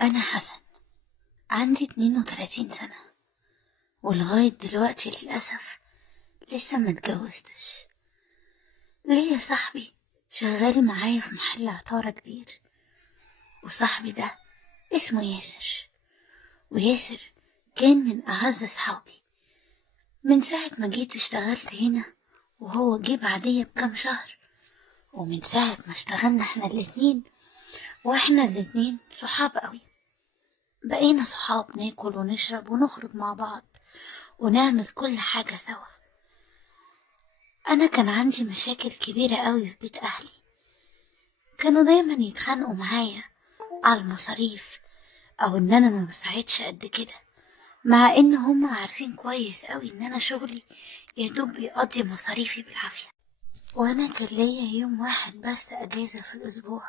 أنا حسن، عندي 32 سنة، ولغاية دلوقتي للأسف لسه ما اتجوزتش. ليا صاحبي شغال معايا في محل عطارة كبير، وصاحبي ده اسمه ياسر. وياسر كان من أعز صحابي من ساعة ما جيت اشتغلت هنا، وهو جه بعديا بكام شهر. ومن ساعة ما اشتغلنا احنا الاتنين، واحنا الاتنين صحاب قوي. بقينا صحاب، ناكل ونشرب ونخرج مع بعض ونعمل كل حاجة سوا. أنا كان عندي مشاكل كبيرة قوي في بيت أهلي، كانوا دايما يتخانقوا معايا على المصاريف، أو إن أنا ما بساعدش قد كده، مع إن هما عارفين كويس قوي إن أنا شغلي يدوب بيقضي مصاريفي بالعافية. وأنا كان ليا يوم واحد بس أجازة في الأسبوع،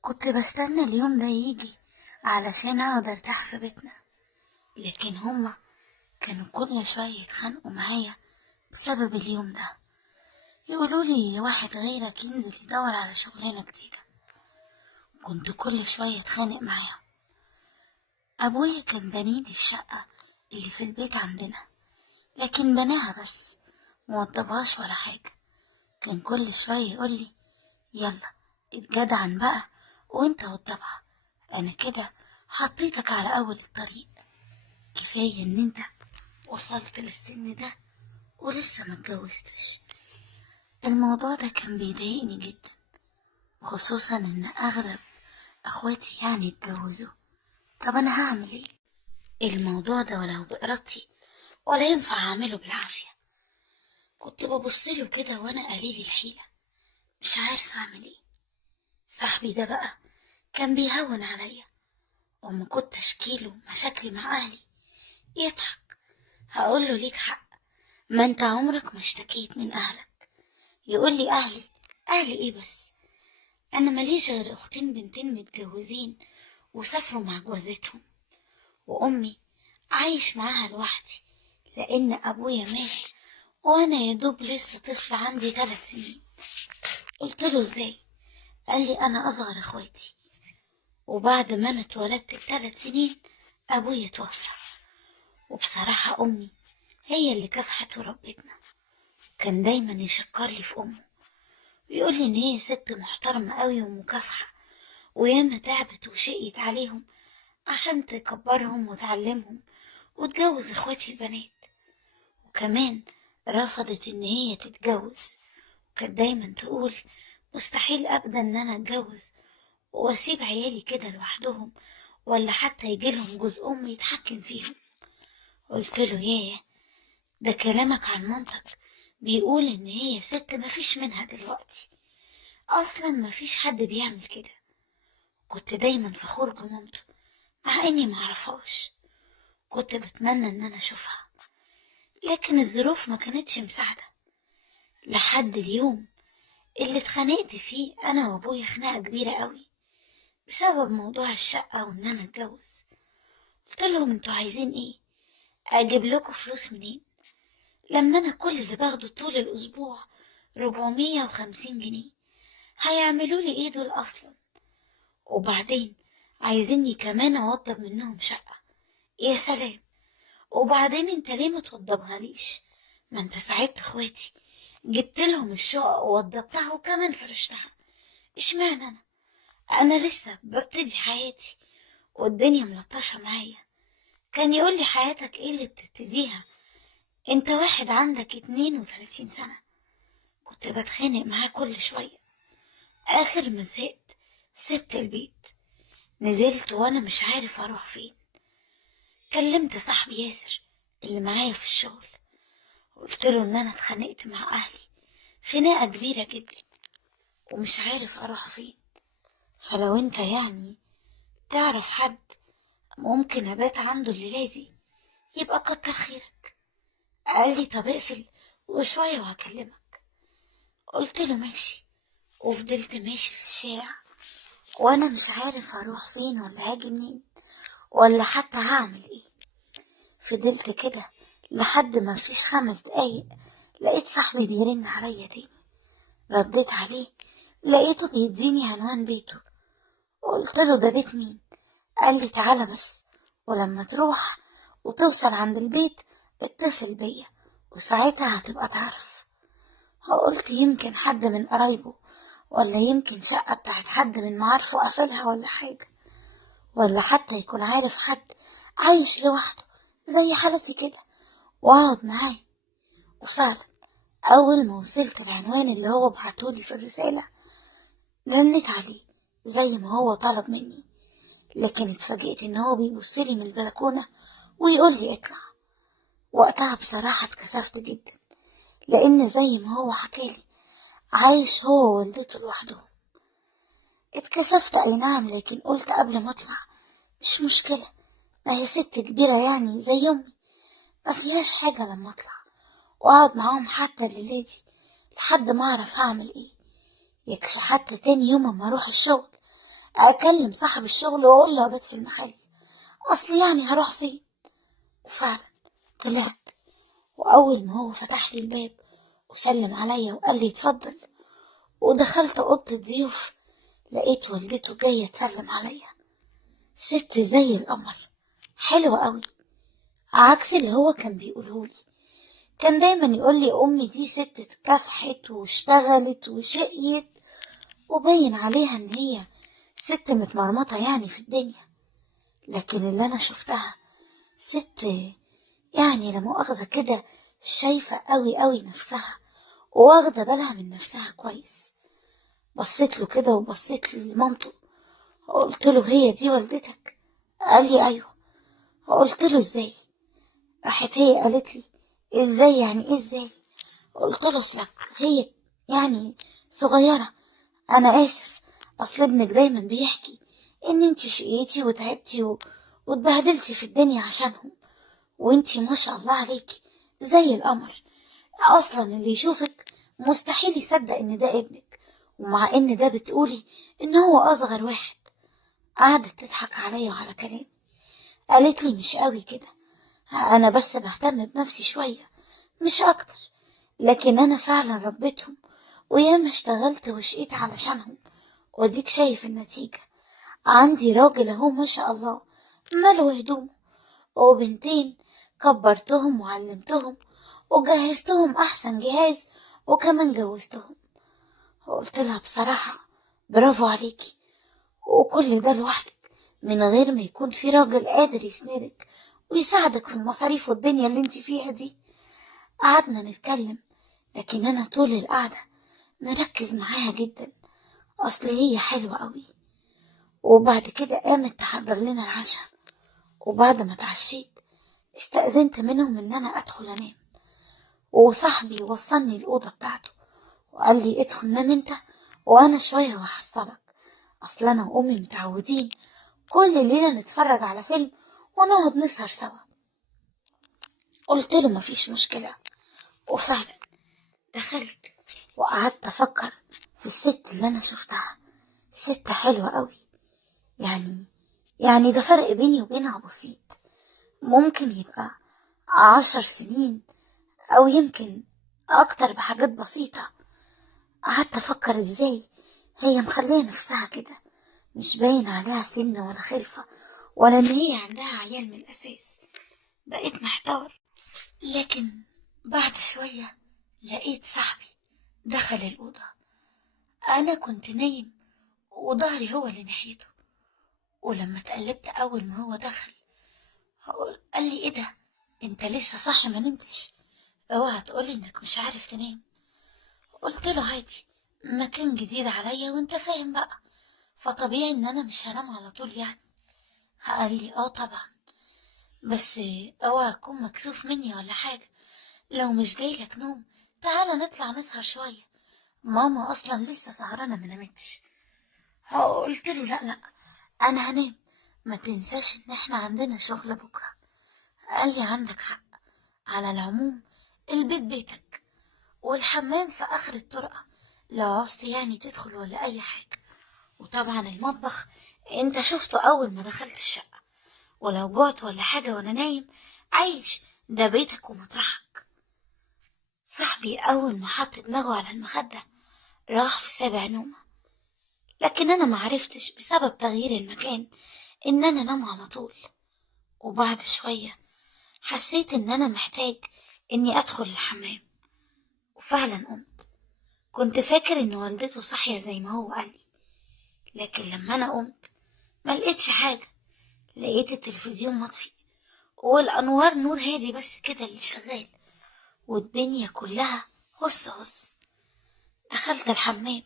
كنت بستنى اليوم ده يجي علشان أقعد أرتاح في بيتنا. لكن هما كانوا كل شوية يتخانقوا معايا بسبب اليوم ده، يقولوا لي واحد غيرك ينزل يدور على شغلانة جديدة. كنت كل شوية اتخانق معاهم. أبويا كان بنيلي الشقة اللي في البيت عندنا، لكن بناها بس موضبهاش ولا حاجة. كان كل شوية يقولي يلا اتجدعن بقى وانت وضبها، انا كده حطيتك على اول الطريق، كفاية ان انت وصلت للسن ده ولسه ما اتجوزتش. الموضوع ده كان بيضايقني جدا، خصوصا ان اغلب اخواتي يعني اتجوزوا. طب انا هعمل ايه؟ الموضوع ده ولو بإرادتي ولا ينفع اعمله بالعافية. كنت ببصله كده وانا قليل الحيلة، مش عارف اعمل ايه. صاحبي ده بقى كان بيهون عليا، وما كنت اشكيله مشاكلي مع اهلي يضحك. هقوله ليك حق، ما انت عمرك ما اشتكيت من اهلك. يقول لي اهلي ايه بس؟ انا ماليش غير اختين بنتين متجوزين وسافروا مع جوازتهم، وامي عايش معاها لوحدي لان ابويا مات وانا يا دوب لسه طفل عندي 3 سنين. قلت له ازاي؟ قال لي انا اصغر اخواتي، وبعد ما انا اتولدت ب3 سنين ابويا توفى. وبصراحة امي هي اللي كافحت وربتنا. كان دايما يشكر لي في امه ويقول لي ان هي ست محترمة قوي ومكافحة، وياما تعبت وشقيت عليهم عشان تكبرهم وتعلمهم وتجوز اخواتي البنات. وكمان رفضت ان هي تتجوز، وكانت دايما تقول مستحيل ابدا ان انا اتجوز واسيب عيالي كده لوحدهم، ولا حتى يجيلهم جوز ام يتحكم فيهم. قلت له ياه، ده كلامك عن مامتك بيقول ان هي ست مفيش منها دلوقتي، اصلا مفيش حد بيعمل كده. كنت دايما فخور بمامته مع اني معرفهاش، كنت بتمنى ان انا اشوفها، لكن الظروف ما كانتش مساعدة. لحد اليوم اللي اتخانقت فيه انا وابويا خناقة كبيرة قوي بسبب موضوع الشقة وان انا اتجوز. قلت لهم انتوا عايزين ايه؟ اجيب لكم فلوس منين لما انا كل اللي باخده طول الاسبوع 450 جنيه؟ هيعملوا لي ايه دول اصلا؟ وبعدين عايزيني كمان اوضب منهم شقة؟ يا سلام! وبعدين انت ليه ما توضبها ليش؟ ما انت ساعدت اخواتي، جبت لهم الشقق ووضبتها وكمان فرشتها. اشمعنى انا لسه ببتدي حياتي والدنيا ملطشة معايا؟ كان يقول لي حياتك ايه اللي بتبتديها؟ انت واحد عندك 32 سنة. كنت بتخانق معاه كل شوية، اخر ما زهقت سبت البيت، نزلت وانا مش عارف اروح فين. كلمت صاحبي ياسر اللي معايا في الشغل، قلت له ان انا اتخانقت مع اهلي خناقة كبيرة جدا ومش عارف اروح فين، فلو انت يعني تعرف حد ممكن ابات عنده الليلة دي يبقى كتر خيرك. قال لي طب اقفل وشوية وهكلمك. قلت له ماشي، وفضلت ماشي في الشارع وانا مش عارف هروح فين ولا هاجي منين ولا حتى هعمل ايه. فضلت كده لحد ما فيش 5 دقايق لقيت صاحبي بيرن عليا تاني. رديت عليه، لقيته بيديني عنوان بيته. قلت له ده بيت مين؟ قال لي تعالى بس، ولما تروح وتوصل عند البيت اتصل بيا وساعتها هتبقى تعرف. قلت يمكن حد من قرايبه، ولا يمكن شقة بتاعت حد من معارفه قافلها ولا حاجة، ولا حتى يكون عارف حد عايش لوحده زي حالتي كده واقعد معاه. وفعلا أول ما وصلت العنوان اللي هو بعتولي في الرسالة رنيت عليه زي ما هو طلب مني، لكن اتفاجئت ان هو بيبصلي من البلكونة ويقول لي اطلع. وقتها بصراحة اتكسفت جدا، لان زي ما هو حكالي عايش هو ووالدته لوحدهم. اتكسفت اي نعم، لكن قلت قبل ما اطلع مش مشكلة، ما هي ست كبيرة يعني زي امي، ما فيهاش حاجة لما اطلع واقعد معاهم حتى الليلة دي لحد ما اعرف هعمل ايه. يكش حتى تاني يوم اما اروح الشغل اكلم صاحب الشغل واقول له ابات في المحل، اصل يعني هروح فين. وفعلا طلعت، واول ما هو فتح لي الباب وسلم عليا وقال لي اتفضل، ودخلت اوضه الضيوف لقيت والدته جايه تسلم عليا. ست زي القمر، حلوه قوي، عكس اللي هو كان بيقولهولي. كان دايما يقول لي امي دي ست اتكافحت واشتغلت وشقيت وبين عليها ان هي ست متمرمطه يعني في الدنيا. لكن اللي انا شفتها ست يعني لا مؤاخذة كده شايفة قوي قوي نفسها وواخدة بالها من نفسها كويس. بصيت له كده وبصيت لمامته، قلت له هي دي والدتك؟ قال لي ايوه. قلت له ازاي؟ راحت هي قالت لي ازاي يعني ايه ازاي؟ قلت له اصلك هي يعني صغيرة، انا اسف، اصل ابنك دايما بيحكي ان انت شقيتي وتعبتي واتبهدلتي في الدنيا عشانهم، وانتي ما شاء الله عليكي زي القمر، اصلا اللي يشوفك مستحيل يصدق ان ده ابنك، ومع ان ده بتقولي ان هو اصغر واحد. قعدت تضحك عليا وعلى كلامي، قالت لي مش قوي كده، انا بس بهتم بنفسي شوية مش اكتر، لكن انا فعلا ربيتهم وياما اشتغلت وشقيت علشانهم، وديك شايف النتيجة. عندي راجل اهو ما شاء الله ماله هدومه، وبنتين كبرتهم وعلمتهم وجهزتهم احسن جهاز وكمان جوزتهم. وقلت لها بصراحة برافو عليكي، وكل ده لوحدك من غير ما يكون في راجل قادر يسندك ويساعدك في المصاريف والدنيا اللي انت فيها دي. قعدنا نتكلم، لكن انا طول القعدة مركز معاها جدا، اصل هي حلوة قوي. وبعد كده قامت تحضر لنا العشاء، وبعد ما اتعشيت استأذنت منهم ان انا ادخل انام، وصاحبي وصلني الأوضة بتاعته وقال لي ادخل نام انت وانا شوية وهحصلك، اصل انا وامي متعودين كل ليلة نتفرج على فيلم ونقعد نسهر سوا. قلت له مفيش مشكلة. وفعلا دخلت وقعدت افكر في الست اللي انا شفتها، ست حلوة قوي، يعني ده فرق بيني وبينها بسيط، ممكن يبقى 10 سنين او يمكن اكتر بحاجات بسيطة. قعدت افكر ازاي هي مخليه نفسها كده، مش باين عليها سن ولا خلفة ولا ان هي عندها عيال من الاساس. بقيت محتار، لكن بعد شوية لقيت صاحبي دخل الأوضة. أنا كنت نايم وظهري هو اللي ناحيته، ولما اتقلبت أول ما هو دخل قال لي ايه ده، انت لسه صاحي ما نمتش؟ اوعى تقولي انك مش عارف تنام. قلت له عادي، مكان جديد عليا وانت فاهم بقى، فطبيعي ان انا مش هنام على طول يعني. قال لي اه طبعا، بس اوعى تكون مكسوف مني ولا حاجة، لو مش جايلك نوم تعالى نطلع نسهر شوية، ماما اصلا لسه سهرانة ما نامتش. قلت له لا لا، انا هنام، ما تنساش ان احنا عندنا شغل بكرة. قال لي عندك حق، على العموم البيت بيتك والحمام في اخر الطرقة لو عوزت يعني تدخل ولا اي حاجة، وطبعا المطبخ انت شفته اول ما دخلت الشقة، ولو جعت ولا حاجة وانا نايم عايش، ده بيتك ومطرحك. صاحبي اول ما حط دماغه على المخدة راح في سابع نومه، لكن انا معرفتش بسبب تغيير المكان ان انا انام على طول. وبعد شوية حسيت ان انا محتاج اني ادخل الحمام، وفعلا قمت. كنت فاكر ان والدته صاحية زي ما هو قال لي، لكن لما انا قمت ما لقيتش حاجة. لقيت التلفزيون مطفي، والانوار نور هادي بس كده اللي شغال، والدنيا كلها هس هس. دخلت الحمام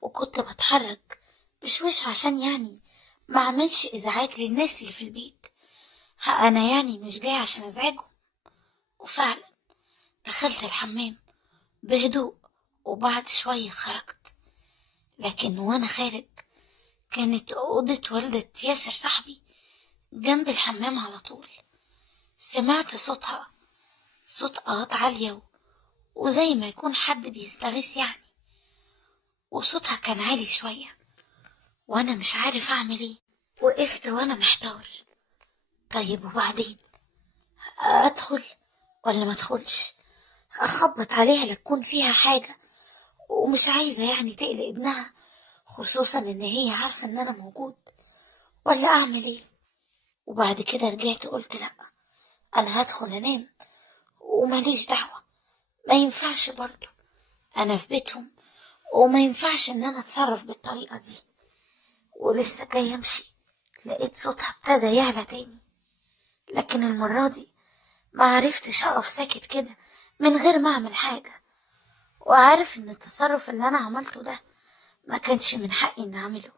وكنت بتحرك بشويش عشان يعني ما اعملش ازعاج للناس اللي في البيت. انا يعني مش جاي عشان ازعجهم. وفعلا دخلت الحمام بهدوء، وبعد شوية خرجت. لكن وانا خارج كانت أوضة والدة ياسر صاحبي جنب الحمام على طول. سمعت صوتها، صوت عالية وزي ما يكون حد بيستغيث يعني. وصوتها كان عالي شوية، وانا مش عارف اعمل ايه. وقفت وانا محتار. طيب وبعدين، ادخل ولا ما ادخلش؟ اخبط عليها لتكون فيها حاجة، ومش عايزة يعني تقلق ابنها، خصوصا ان هي عارفة ان انا موجود. ولا اعمل ايه؟ وبعد كده رجعت قلت لا، انا هدخل انام وماليش دعوة. ما ينفعش برضو، انا في بيتهم، وما ينفعش ان انا اتصرف بالطريقة دي. ولسه جاي امشي لقيت صوتها ابتدى يعلى تاني، لكن المرة دي ما عرفتش اقف ساكت كده من غير ما اعمل حاجة. وعارف ان التصرف اللي انا عملته ده ما كانش من حقي ان اعمله،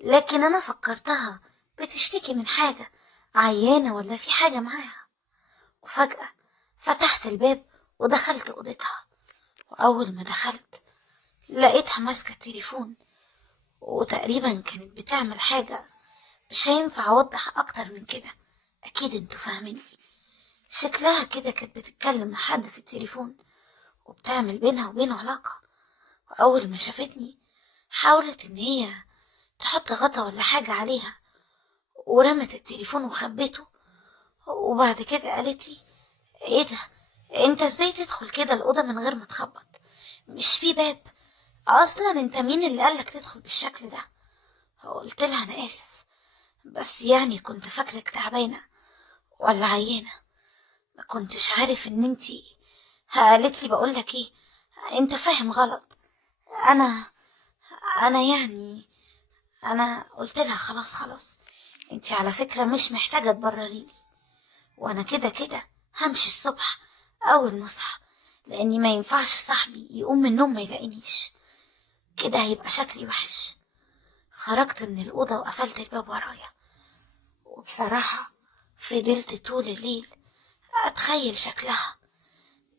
لكن انا فكرتها بتشتكي من حاجة، عيانة ولا في حاجة معاها. وفجأة فتحت الباب ودخلت اوضتها. واول ما دخلت لقيتها ماسكة التليفون، وتقريبا كانت بتعمل حاجة مش هينفع اوضح اكتر من كده، اكيد انتوا فاهمين. شكلها كده كانت بتتكلم مع حد في التليفون، وبتعمل بينها وبينه علاقة. واول ما شافتني حاولت ان هي تحط غطا ولا حاجة عليها، ورمت التليفون وخبته. وبعد كده قالت لي: ايه ده؟ انت ازاي تدخل كده الأوضة من غير ما تخبط؟ مش في باب؟ اصلا انت مين اللي قالك تدخل بالشكل ده؟ قلت لها: انا اسف، بس يعني كنت فاكرك تعبانة ولا عيانة، ما كنتش عارف ان انتي. قالت لي: بقولك ايه، انت فاهم غلط. انا انا يعني انا قلت لها: خلاص خلاص، انتي على فكرة مش محتاجة تبرريلي، وانا كده كده همشي الصبح اول ما اصحى، لاني ما ينفعش صاحبي يقوم من النوم ما يلاقينيش، كده هيبقى شكلي وحش. خرجت من الأوضة وقفلت الباب ورايا، وبصراحة فضلت طول الليل أتخيل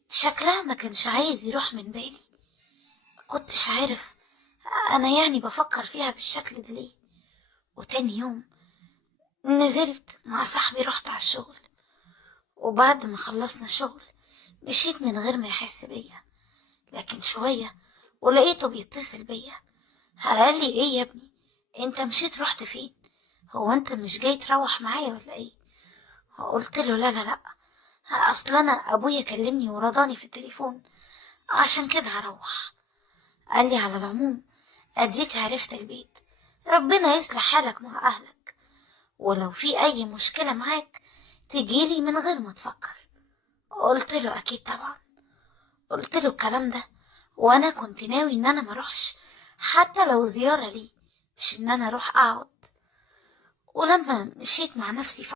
شكلها ما كانش عايز يروح من بالي. ما كنتش عارف أنا يعني بفكر فيها بالشكل ده ليه. وتاني يوم نزلت مع صاحبي، رحت على الشغل، وبعد ما خلصنا شغل مشيت من غير ما يحس بيا. لكن شوية ولقيته بيتصل بيا. قال لي: ايه يا ابني، انت مشيت رحت فين؟ هو انت مش جاي تروح معايا ولا ايه؟ قلت له: لا لا لا، اصل انا ابويا كلمني ورضاني في التليفون، عشان كده هروح. قال لي: على العموم اديك عرفت البيت، ربنا يصلح حالك مع اهلك، ولو في اي مشكلة معاك تجيلي من غير ما تفكر. قلت له: اكيد طبعا. قلت له الكلام ده وانا كنت ناوي ان انا مروحش حتى لو زيارة ليه، مش ان انا اروح اقعد. ولما مشيت مع نفسي